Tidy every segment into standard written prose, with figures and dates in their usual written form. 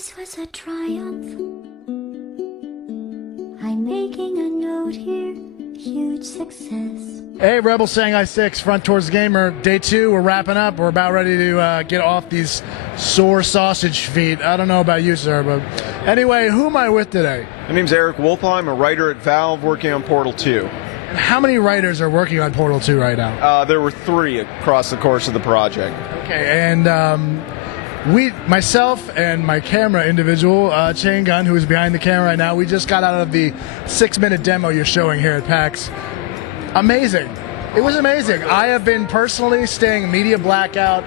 This was a triumph. I'm making a note here. Huge success. Hey, Rebel Shanghai Six, Front Towards Gamer, day 2. We're wrapping up. We're about ready to get off these sore sausage feet. I don't know about you, sir, but anyway, who am I with today? My name's Eric Wolpaw. I'm a writer at Valve working on Portal 2. And how many writers are working on Portal 2 right now? There were 3 across the course of the project. Okay, and myself and my camera individual, Chain Gun, who is behind the camera right now, we just got out of the 6-minute demo you're showing here at PAX. Amazing. It was amazing. I have been personally staying media blackout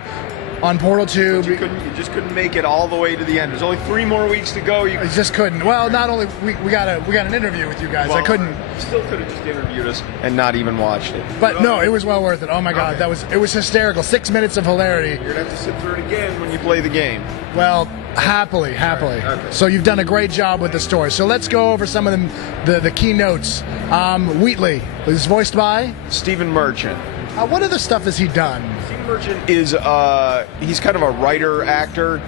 on Portal 2. You just couldn't make it all the way to the end. There's only 3 more weeks to go. I just couldn't. Well, not only we got an interview with you guys. Well, I couldn't. You still could have just interviewed us and not even watched it. But no, it was well worth it. Oh my God, Okay. it was hysterical. 6 minutes of hilarity. You're gonna have to sit through it again when you play the game. Well, happily. Okay. So you've done a great job with the story. So let's go over some of the key notes. Wheatley was voiced by Stephen Merchant. what other stuff has he done? Stephen Merchant is he's kind of a writer-actor.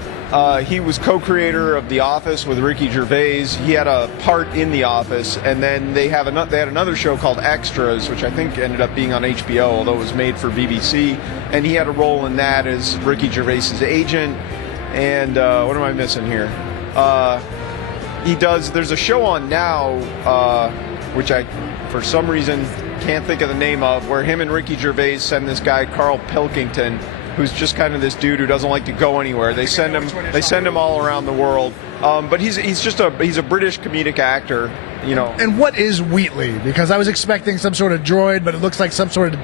He was co-creator of The Office with Ricky Gervais. He had a part in The Office, and then they had another show called Extras, which I think ended up being on HBO, although it was made for BBC. And he had a role in that as Ricky Gervais's agent. And what am I missing here? There's a show on now, which I, for some reason, can't think of the name of, where him and Ricky Gervais send this guy, Carl Pilkington, who's just kind of this dude who doesn't like to go anywhere. They send him all around the world. But he's a British comedic actor, you know. And what is Wheatley? Because I was expecting some sort of droid, but it looks like some sort of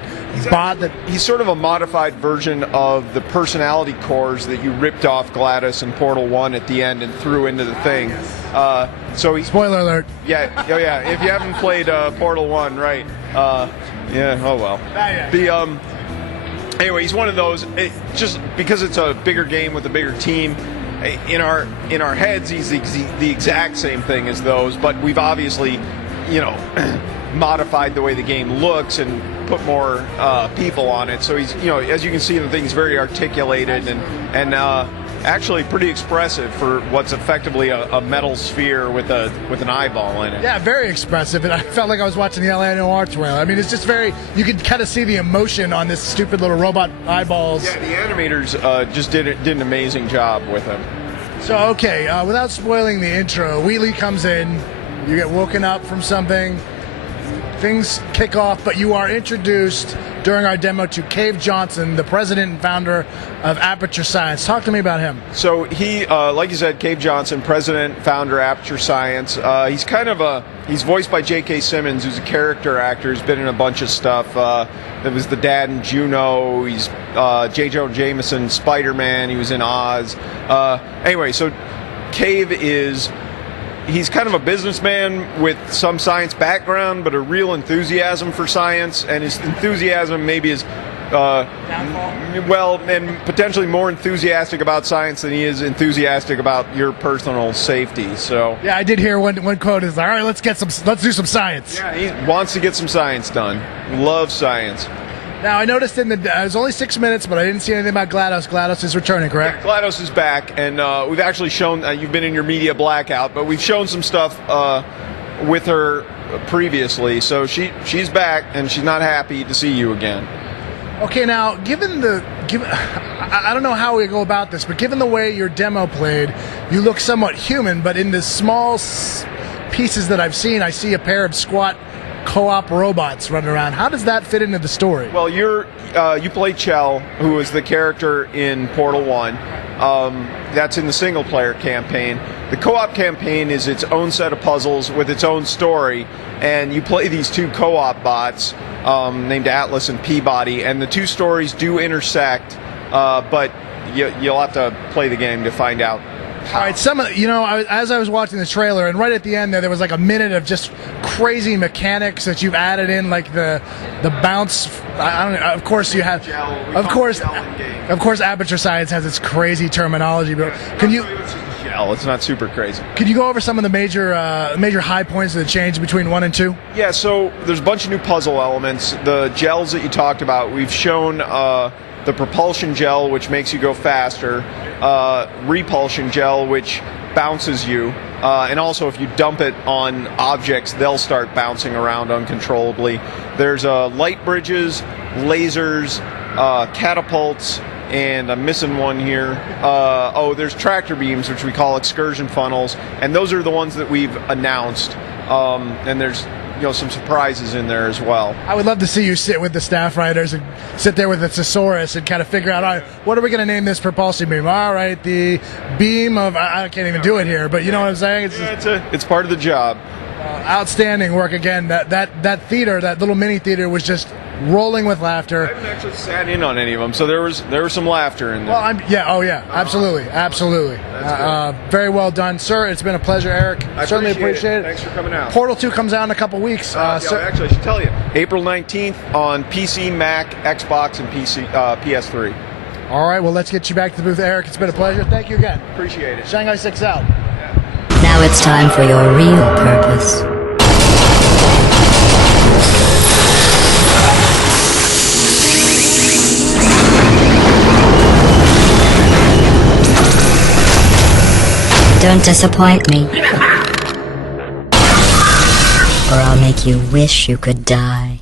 bot that. He's sort of a modified version of the personality cores that you ripped off GLaDOS in Portal 1 at the end and threw into the thing. So he's Spoiler alert. Yeah. If you haven't played Portal 1, right? Yeah. Oh well. Anyway, he's one of those. Just because it's a bigger game with a bigger team, in our heads, he's the exact same thing as those. But we've obviously, modified the way the game looks and put more people on it. So he's, as you can see in the thing, he's very articulated and actually pretty expressive for what's effectively a metal sphere with an eyeball in it. Yeah, very expressive. And I felt like I was watching the LA Noire trailer. I mean, it's just you could kind of see the emotion on this stupid little robot eyeballs. Yeah, the animators just did an amazing job with him. So, okay, without spoiling the intro, Wheatley comes in, you get woken up from something, things kick off, but you are introduced during our demo to Cave Johnson, the president and founder of Aperture Science. Talk to me about him. So he, like you said, Cave Johnson, president, founder, Aperture Science. He's voiced by J.K. Simmons, who's a character actor. He's been in a bunch of stuff. That was the dad in Juno. He's J. Jonah Jameson, Spider-Man. He was in Oz. Anyway, so Cave he's kind of a businessman with some science background, but a real enthusiasm for science, and his enthusiasm maybe is and potentially more enthusiastic about science than he is enthusiastic about your personal safety. So yeah, I did hear one quote is, all right, let's do some science. Yeah, he wants to get some science done. Loves science. Now, I noticed it was only 6 minutes, but I didn't see anything about GLaDOS. GLaDOS is returning, correct? Yeah, GLaDOS is back, and we've actually shown, you've been in your media blackout, but we've shown some stuff with her previously, so she's back, and she's not happy to see you again. Okay, now, I don't know how we go about this, but given the way your demo played, you look somewhat human, but in the small pieces that I've seen, I see a pair of squat co-op robots running around. How does that fit into the story? Well, you play Chell, who is the character in Portal 1. That's in the single-player campaign. The co-op campaign is its own set of puzzles with its own story, and you play these 2 co-op bots named Atlas and Peabody, and the 2 stories do intersect, but you'll have to play the game to find out. All right, as I was watching the trailer, and right at the end there was like a minute of just crazy mechanics that you've added in, like the bounce. I don't know. Of course you have. Of course, Aperture Science has its crazy terminology. But can you? It's not super crazy. Could you go over some of the major high points of the change between 1 and 2? Yeah. So there's a bunch of new puzzle elements. The gels that you talked about, we've shown. the propulsion gel, which makes you go faster, repulsion gel, which bounces you, and also if you dump it on objects, they'll start bouncing around uncontrollably. There's light bridges, lasers, catapults, and I'm missing one here. There's tractor beams, which we call excursion funnels, and those are the ones that we've announced. And there's some surprises in there as well. I would love to see you sit with the staff writers and sit there with the thesaurus and kind of figure out, all right, what are we going to name this propulsion beam? All right, the beam of, I can't even do it here, but you know what I'm saying? It's part of the job. Outstanding work again. That theater, that little mini theater, was just rolling with laughter. I haven't actually sat in on any of them, so there was some laughter in there. Well, absolutely. Very well done, sir. It's been a pleasure, Eric. I certainly appreciate it. Thanks for coming out. Portal 2 comes out in a couple weeks. Actually, I should tell you, April 19th on PC, Mac, Xbox, and PS3. All right, well, let's get you back to the booth, Eric. It's been a pleasure. Thank you again. Appreciate it. Shanghai 6 out. Now it's time for your real purpose. Don't disappoint me, or I'll make you wish you could die.